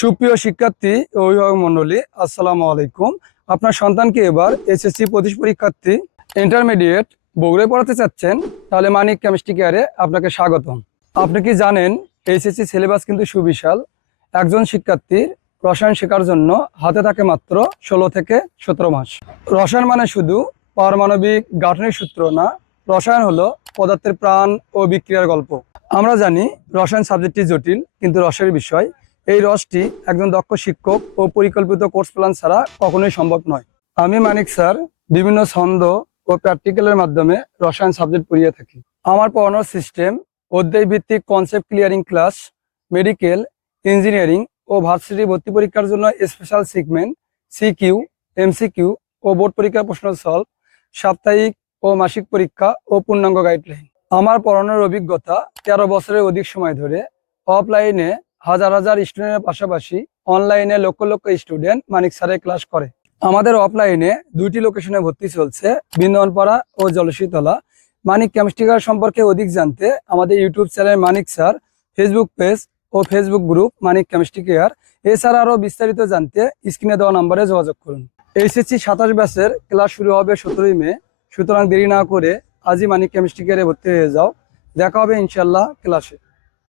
সুপ্রিয় শিক্ষার্থী অভিভাবক মন্ডলী আসসালামু আলাইকুম। আপনার সন্তানকে এবার এসএসসি পঁচিশ পরীক্ষার্থী ইন্টারমিডিয়েট বগুড়ায় পড়াতে চাচ্ছেন, তাহলে মানিক কেমিস্ট্রি কেয়ারে আপনাকে স্বাগতম। আপনি কি জানেন এইচএসসি সিলেবাস কিন্তু সুবিশাল। একজন শিক্ষার্থীর রসায়ন শেখার জন্য হাতে থাকে মাত্র ষোলো থেকে সতেরো মাস। রসায়ন মানে শুধু পারমাণবিক গাঠনিক সূত্র না, রসায়ন হলো পদার্থের প্রাণ ও বিক্রিয়ার গল্প। আমরা জানি রসায়ন সাবজেক্টটি জটিল, কিন্তু রসের বিষয় এই রসটি একজন দক্ষ শিক্ষক ও পরিকল্পিত কোর্স প্ল্যান ছাড়া কখনোই সম্ভব নয়। আমি মানিক স্যার, বিভিন্ন ছন্দ ও প্র্যাকটিক্যালের মাধ্যমে রসায়ন সাবজেক্ট পড়িয়ে থাকি। আমার পড়ানোর সিস্টেম অধ্যায় ভিত্তিক concept clearing class, medical, engineering ও ভার্সিটি ভর্তি পরীক্ষার জন্য স্পেশাল সিগমেন্ট সিকিউ এমসিকিউ ও বোর্ড পরীক্ষার প্রশ্ন সলভ, সাপ্তাহিক ও মাসিক পরীক্ষা ও পূর্ণাঙ্গ গাইডলাইন। আমার পড়ানোর অভিজ্ঞতা তেরো বছরের অধিক সময় ধরে অফলাইনে হাজার হাজার স্টুডেন্টের পাশাপাশি অনলাইনে লক্ষ লক্ষ স্টুডেন্ট মানিক স্যারের ক্লাস করে। আমাদের অফলাইনে দুইটি লোকেশনে ভর্তি চলছে, বৃন্দনপাড়া ও জলসীতলা মানিক কেমিস্ট্রিকার সম্পর্কে অধিক জানতে আমাদের YouTube channel Manik sir Facebook page ও Facebook group Manik chemistry care এছাড়া আরও বিস্তারিত জানতে স্ক্রিনে দেওয়া নম্বরে যোগাযোগ করুন। এইচএসসি সাতাশ ব্যাচের ক্লাস শুরু হবে সতেরোই মে, সুতরাং দেরি না করে আজই মানিক কেমিস্ট্রি কেয়ারে ভর্তি হয়ে যাও। দেখা হবে ইনশাল্লাহ ক্লাসে